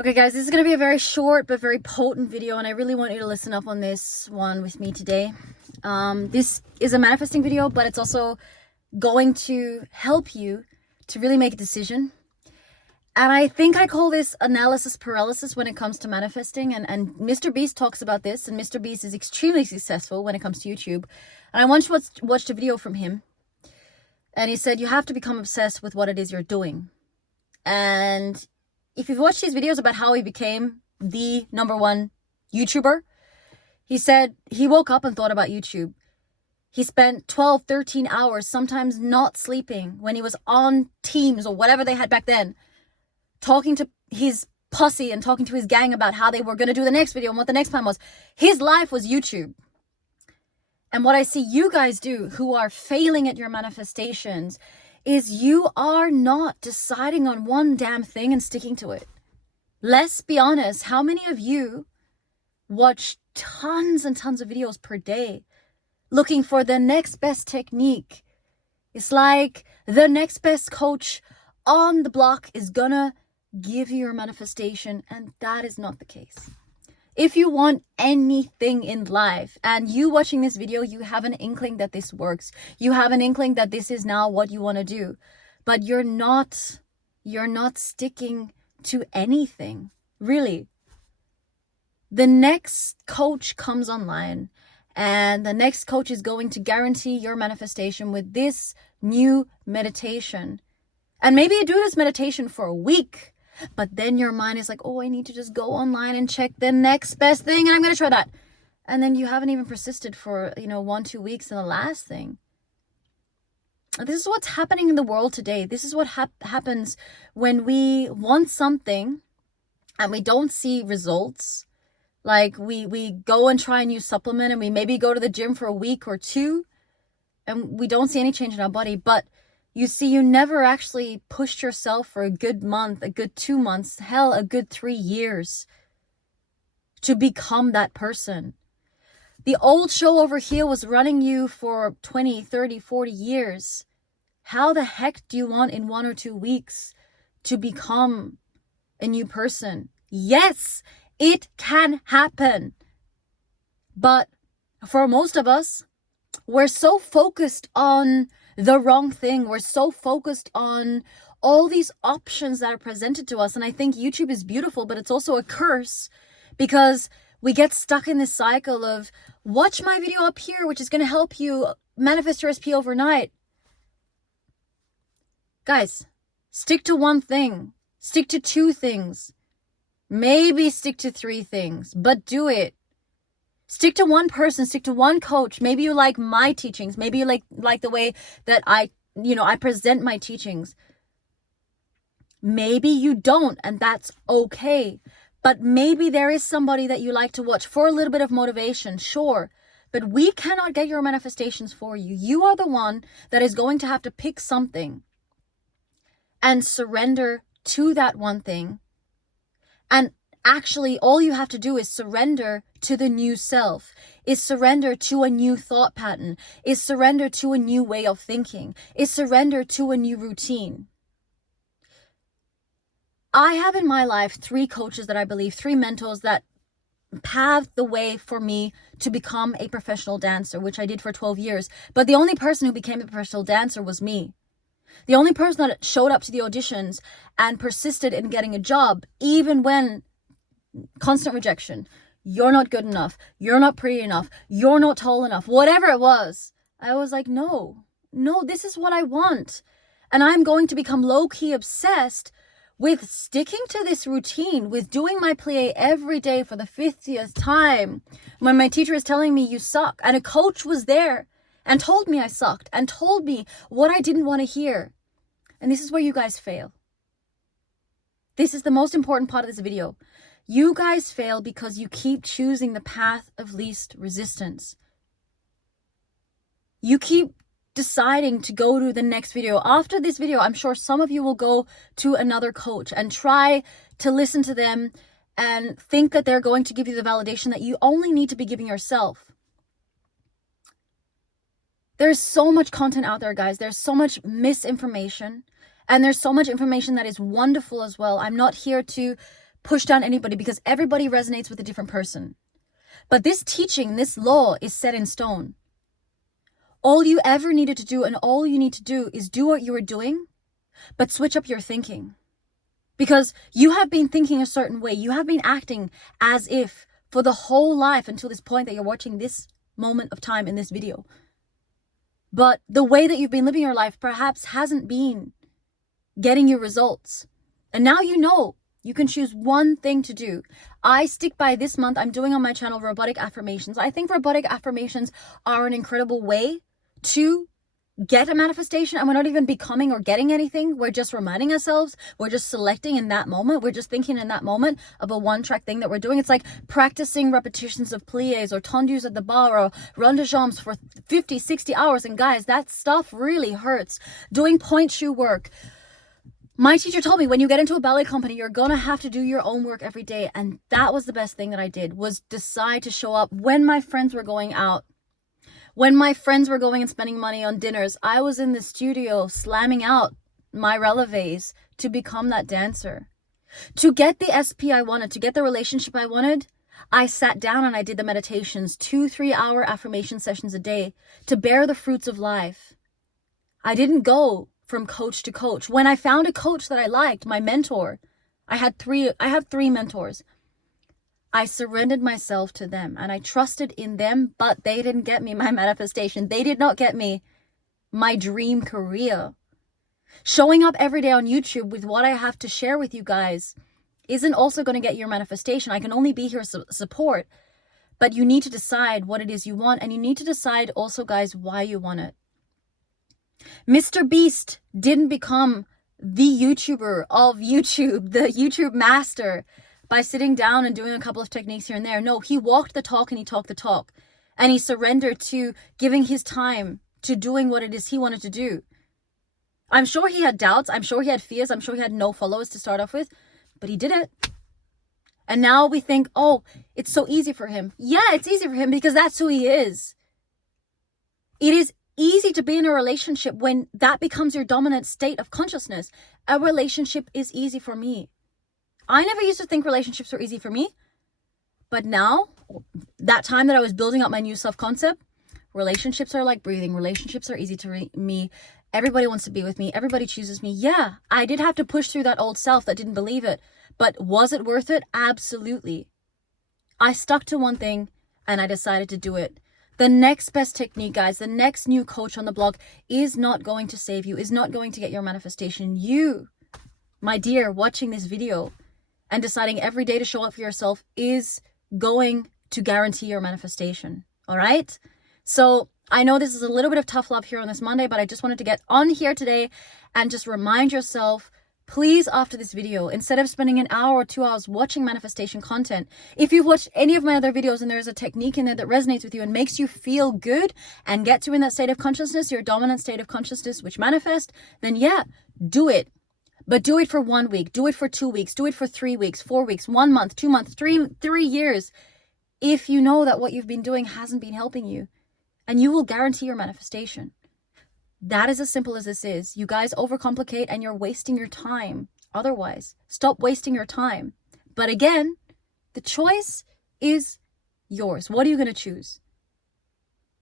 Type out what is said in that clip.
Okay guys, this is going to be a very short but very potent video, and I really want you to listen up on this one with me today. This is a manifesting video, but it's also going to help you to really make a decision. And I think I call this analysis paralysis when it comes to manifesting, and Mr. Beast talks about this, and Mr. Beast is extremely successful when it comes to YouTube. And I want you to watch the video from him. And he said, you have to become obsessed with what it is you're doing. And if you've watched these videos about how he became the #1 YouTuber, he said he woke up and thought about YouTube. He spent 12, 13 hours, sometimes not sleeping, when he was on Teams or whatever they had back then, talking to his posse and talking to his gang about how they were going to do the next video and what the next plan was. His life was YouTube. And what I see you guys do who are failing at your manifestations is you are not deciding on one damn thing and sticking to it. Let's be honest, how many of you watch tons and tons of videos per day looking for the next best technique? It's like the next best coach on the block is gonna give you your manifestation, and that is not the case. If you want anything in life, and you watching this video, you have an inkling that this works. You have an inkling that this is now what you want to do. But you're not sticking to anything, really. The next coach comes online, and the next coach is going to guarantee your manifestation with this new meditation. And maybe you do this meditation for a week, but then your mind is like, oh, I need to just go online and check the next best thing, and I'm going to try that. And then you haven't even persisted for, 1-2 weeks in the last thing. This is what's happening in the world today. This is what happens when we want something and we don't see results. Like we go and try a new supplement, and we maybe go to the gym for a week or two, and we don't see any change in our body. But you see, you never actually pushed yourself for a good month, a good 2 months, hell, a good 3 years to become that person. The old show over here was running you for 20, 30, 40 years. How the heck do you want in 1 or 2 weeks to become a new person? Yes, it can happen. But for most of us, we're so focused on the wrong thing. We're so focused on all these options that are presented to us. And I think YouTube is beautiful, but it's also a curse, because we get stuck in this cycle of watch my video up here, which is going to help you manifest your SP overnight. Guys, stick to one thing. Stick to 2 things. Maybe stick to 3 things, but do it. Stick to one person, stick to one coach. Maybe you like my teachings. Maybe you like the way that I present my teachings. Maybe you don't, and that's okay. But maybe there is somebody that you like to watch for a little bit of motivation, sure. But we cannot get your manifestations for you. You are the one that is going to have to pick something and surrender to that one thing. And actually, all you have to do is surrender to the new self, is surrender to a new thought pattern, is surrender to a new way of thinking, is surrender to a new routine. I have in my life 3 coaches that I believe, 3 mentors that paved the way for me to become a professional dancer, which I did for 12 years. But the only person who became a professional dancer was me. The only person that showed up to the auditions and persisted in getting a job, even when constant rejection, you're not good enough, you're not pretty enough, you're not tall enough, whatever it was, I was like, no, this is what I want. And I'm going to become low-key obsessed with sticking to this routine, with doing my plie every day for the 50th time, when my teacher is telling me you suck, and a coach was there and told me I sucked and told me what I didn't want to hear. And this is where you guys fail. This is the most important part of this video. You guys fail because you keep choosing the path of least resistance. You keep deciding to go to the next video. After this video, I'm sure some of you will go to another coach and try to listen to them and think that they're going to give you the validation that you only need to be giving yourself. There's so much content out there, guys. There's so much misinformation, and there's so much information that is wonderful as well. I'm not here to push down anybody because everybody resonates with a different person. But this teaching, this law is set in stone. All you ever needed to do and all you need to do is do what you were doing, but switch up your thinking. Because you have been thinking a certain way. You have been acting as if for the whole life until this point that you're watching this moment of time in this video. But the way that you've been living your life perhaps hasn't been getting you results. And now you know you can choose one thing to do. I stick by this month. I'm doing on my channel robotic affirmations. I think robotic affirmations are an incredible way to get a manifestation, and we're not even becoming or getting anything. We're just reminding ourselves. We're just selecting in that moment. We're just thinking in that moment of a one-track thing that we're doing. It's like practicing repetitions of pliés or tendus at the bar or rond de jambes for 50, 60 hours. And guys, that stuff really hurts. Doing point shoe work. My teacher told me when you get into a ballet company, you're going to have to do your own work every day. And that was the best thing that I did, was decide to show up when my friends were going out. When my friends were going and spending money on dinners, I was in the studio slamming out my releves to become that dancer. To get the SP I wanted, to get the relationship I wanted, I sat down and I did the meditations, 2-3 hour affirmation sessions a day to bear the fruits of life. I didn't go from coach to coach. When I found a coach that I liked, my mentor, I have 3 mentors. I surrendered myself to them and I trusted in them, but they didn't get me my manifestation. They did not get me my dream career. Showing up every day on YouTube with what I have to share with you guys isn't also going to get your manifestation. I can only be here to support, but you need to decide what it is you want, and you need to decide also, guys, why you want it. Mr. Beast didn't become the YouTuber of YouTube, the YouTube master, by sitting down and doing a couple of techniques here and there. No, he walked the talk and he talked the talk. And he surrendered to giving his time to doing what it is he wanted to do. I'm sure he had doubts. I'm sure he had fears. I'm sure he had no followers to start off with. But he did it. And now we think, oh, it's so easy for him. Yeah, it's easy for him because that's who he is. It is easy to be in a relationship when that becomes your dominant state of consciousness. A relationship is easy for me. I never used to think relationships were easy for me. But now, that time that I was building up my new self-concept, relationships are like breathing. Relationships are easy to me. Everybody wants to be with me. Everybody chooses me. Yeah, I did have to push through that old self that didn't believe it. But was it worth it? Absolutely. I stuck to one thing and I decided to do it. The next best technique, guys, the next new coach on the blog is not going to save you, is not going to get your manifestation. You, my dear, watching this video and deciding every day to show up for yourself is going to guarantee your manifestation. All right? So I know this is a little bit of tough love here on this Monday, but I just wanted to get on here today and just remind yourself, please, after this video, instead of spending an hour or 2 hours watching manifestation content, if you've watched any of my other videos and there's a technique in there that resonates with you and makes you feel good and gets you in that state of consciousness, your dominant state of consciousness, which manifest, then yeah, do it. But do it for 1 week, do it for 2 weeks, do it for 3 weeks, 4 weeks, 1 month, 2 months, 3 years. If you know that what you've been doing hasn't been helping you, and you will guarantee your manifestation. That is as simple as this is. You guys overcomplicate and you're wasting your time. Otherwise, stop wasting your time. But again, the choice is yours. What are you going to choose?